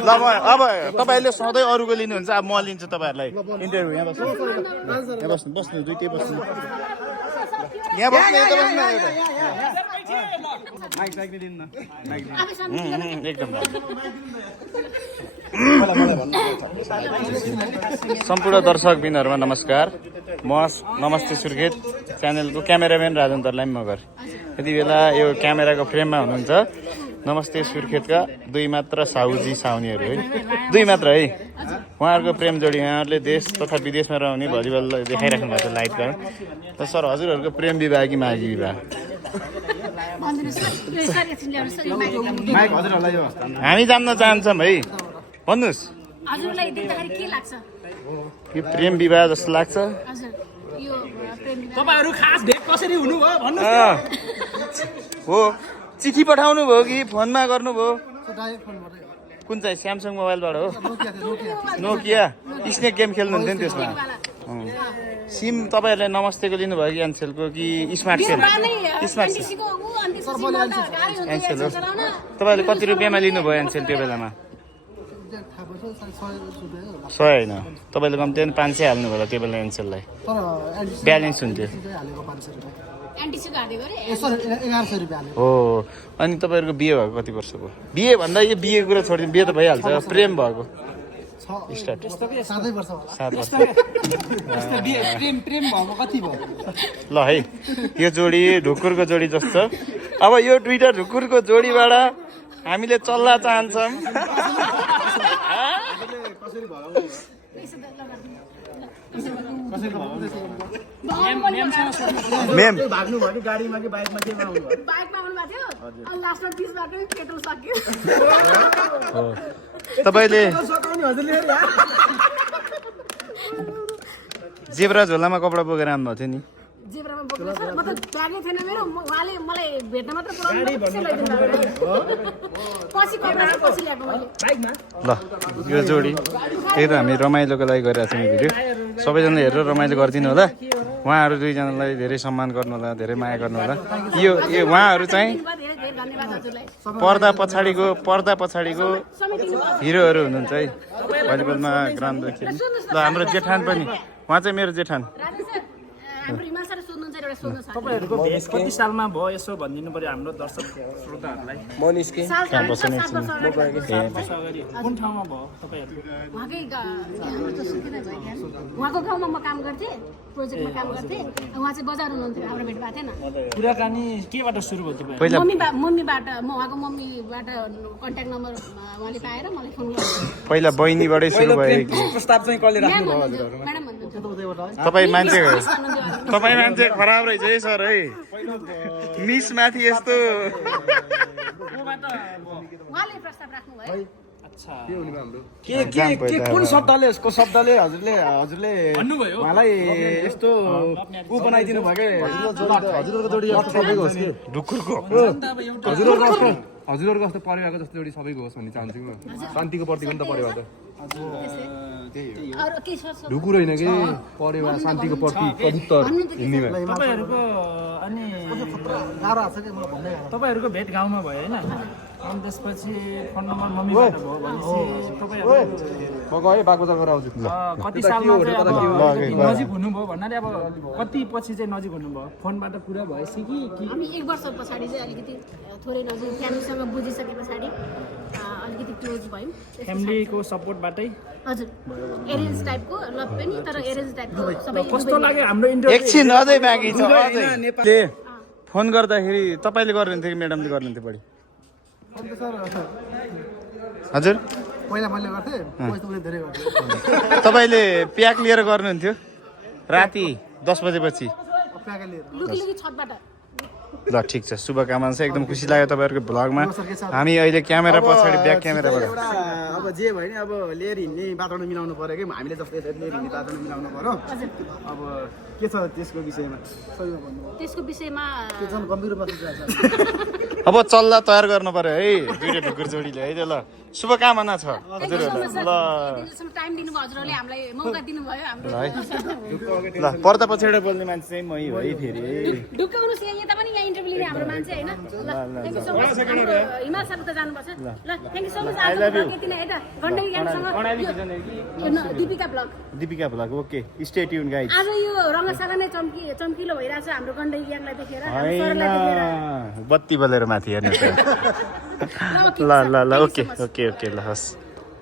ल अब तपाईँले सधैँ अरूको लिनुहुन्छ अब म लिन्छु तपाईँहरूलाई इन्टरभ्यू यहाँ बस्नु बस्नु दुइटै बस्नु यहाँ बस्नु यता बस्नु एकदम सम्पूर्ण दर्शकबिनहरुमा नमस्कार। म नमस्ते सुर्खेत च्यानलको क्यामेराम्यान राजन तरलाइ मगर। यति बेला यो क्यामेराको फ्रेममा हुनुहुन्छ नमस्ते सुर्खेतका दुई मात्र साहुजी साउनीहरू है, दुई मात्र है। उहाँहरूको प्रेम जोडी उहाँहरूले देश तथा विदेशमा रहने भलिबल देखाइराख्नु भएको छ लाइभ गर्न। त सर हजुरहरूको प्रेम विवाह कि माघी विवाह? हामी जान्न चाहन्छौँ है, भन्नुहोस् हजुरलाई देख्दाखेरि के लाग्छ? यो प्रेम विवाह जस्तो लाग्छ। हजुर यो प्रेम तपाईहरु खास भेट कसरी हुनु भयो भन्नुस् हो चिठी पठाउनु भयो कि फोनमा गर्नु भयो? कुन चाहिँ स्यामसङ मोबाइलबाट हो? नोकिया स्नेक गेम खेल्नुहुन्थ्यो नि त्यसमा। सिम तपाईहरुले नमस्तेको लिनुभयो कि एनसेलको कि smart cell? Smart cell. Ncell हो। तपाईहरुले कति रुपियाँमा लिनुभयो एनसेल त्यो बेलामा? 100 होइन, तपाईँले कम्ती 500 हाल्नु भयो त्यो बेला एनसेललाई, ब्यालेन्स हुन्थ्यो। हो अनि तपाईँहरूको बिहे भएको कति वर्ष भयो? बिहे भन्दा यो बिहे कुरा छोडिदिनु, बिहे त भइहाल्छ, प्रेम भएको स्टार्ट 7 वर्ष। ल है यो जोडी ढुकुरको जोडी जस्तो। अब यो दुईटा ढुकुरको जोडीबाट हामीले चल्ला चाहन्छौँ। मेम भाग्नु भयो गाडीमा कि बाइकमा के आउनु भयो? बाइकमा आउनु भएको थियो अनि लास्टमा 20 बाटो पेट्रोल सकियो। तपाईले सकाउने हजुरले जेब्रा झोलामा कपडा बोकेर आउनु भएको थियो नि? जेब्रामा बोक्नु छ, मतलब ब्यागै थिएन मेरो। उहाँले मलाई भेट्न मात्र पुऱ्याउनु भयो। पछि कपडा चाहिँ पछि ल्याएको मैले बाइकमा। ल यो जोडी त्यही त हामी रमाइलोको लागि गरिरहेको छौँ यो भिडियो। सबैजना हेरेर रमाइलो गरिदिनु होला। उहाँहरू दुईजनालाई धेरै सम्मान गर्नु होला, धेरै माया गर्नु होला। यो उहाँहरू चाहिँ धेरै धन्यवाद हजुरलाई। पर्दा पछाडिको हिरोहरू हुनुहुन्छ है भलिबलमा ग्राउन्ड खेल्ने। ल हाम्रो जेठान पनि, उहाँ चाहिँ मेरो जेठान। राजेश सर, हाम्रो हिमाल सर सोध्नुहुन्छ एउटा सोध्नु छ। तपाईहरुको भेट कति सालमा भयो यसो भनिदिनु पर्यो हाम्रो दर्शक श्रोताहरूलाई। साल छ 7 वर्ष अगाडि। कुन ठाउँमा भयो तपाईहरु? उहाँकै हाम्रो त सुकिन भयो क्या। उहाँको गाउँमा म काम गर्थेँ, प्रोजेक्टमा काम गर्थेँ। उहाँ चाहिँ बजार हुनुहुन्थ्यो, हाम्रो भेट भएको थिएन। कुराकानी केबाट सुरु भयो तपाईहरु? पहिला मम्मीबाट, म उहाँको मम्मीबाट कन्ट्याक्ट नम्बर उहाँले पाएर मलाई फोन गर्नु। पहिला बहिनीबाटै सुरु भयो कि? प्रस्ताव चाहिँ कसले राख्नु भयो? म्याडम भन्नुहुन्छ। तपाईँ मान्छे खराब रहेछ है सर है। मिस माथि यस्तो उहाँले प्रस्ताव राख्नु भयो। अच्छा के कुन शब्दले यसको शब्दले हजुरले भन्नुभयो उहाँलाई यस्तो उ बनाइदिनु भयो के? हजुरहरुको जोडी जस्तो सबैको होस् के? ढुकुरको हजुरहरुको जस्तो परिवारको जस्तो जोडी सबैको होस् भन्ने चाहन्छु म। शान्तिको प्रतीक हो नि त परिवार त। अरु के छ? ढुकुर होइन कि परिवार शान्तिको प्रतीक कबुतर हिन्दीमा। तपाईहरुको अनि तपाईहरुको भेट गाउँमा भयो हैन? अनि त्यसपछि फोन नम्बर मम्मीबाट भयो भनेपछि तपाईहरु म गएँ बागबजार गरेर आउँछु। कति सालमा चाहिँ नजिक हुनुभयो भन्नाले अब कति पछि चाहिँ नजिक हुनुभयो? फोनबाट पुरा भएपछि कि हामी 1 वर्ष पछाडि चाहिँ अलिकति थोरै नजिक फ्यामिलीसँग बुझिसके पछाडि अलिकति क्लोज भयौँ। फ्यामिलीको सपोर्टबाटै? हजुर एरेन्ज टाइपको लभ पनि, तर एरेन्ज टाइपको सबै। कस्तो लाग्यो हाम्रो इन्टरभ्यु? एकछिन अझै बाँकी छ। अझै फोन गर्दाखेरि तपाईँले गर्नुहुन्थ्यो कि म्याडमले गर्नुहुन्थ्यो बढी? हजुर पहिला मैले गर्थेँ, पछि उले धेरै गर्थे। तपाईँले प्याक लिएर गर्नुहुन्थ्यो राति 10 बजेपछि? प्याक लिएर लुकी छतबाट। ल ठिक छ, शुभकामना छ। एकदम खुसी लाग्यो तपाईँहरूको भ्लगमा। हामी अहिले क्यामेरा पछाडि ब्याक क्यामेराबाट अब जे भयो नि, अब लिएर हिँड्ने वातावरण मिलाउनु पर्यो कि हामीले जस्तो यसरी लिएर हिँड्ने वातावरण मिलाउनु पर्यो। अब के छ त्यसको विषयमा? त्यसको विषयमा गम्भीर रूपमा अब चल्ला तयार गर्नु पर्यो है दुईटा ढुकुर जोडीले है त ल शुभकामना छ हजुरहरूलाई ल टाइम दिनुभयो हजुरहरूले हामीलाई मौका दिनुभयो हाम्रो है ल पर्दा पछाडि बोल्ने मान्छे चाहिँ मै हो है फेरि ढुक्क हुनुहोस् यता पनि यहाँ इन्टरभ्यू लिने हाम्रो मान्छे होइन ल थ्याङ्क यू सो मच हिमाल सर त जानुपर्छ ल थ्याङ्क यू सो मच आज यति नै है त गण्डकी ग्याङसँग Dipika vlog okay stay tune guys आज यो रङ्गसागर नै चम्किलो भइरहेछ हाम्रो गण्डकी ग्याङलाई देखेर होइन बत्ती बलेर माथि हेर्नु ल ल ल ओके ओके ओके ल हस्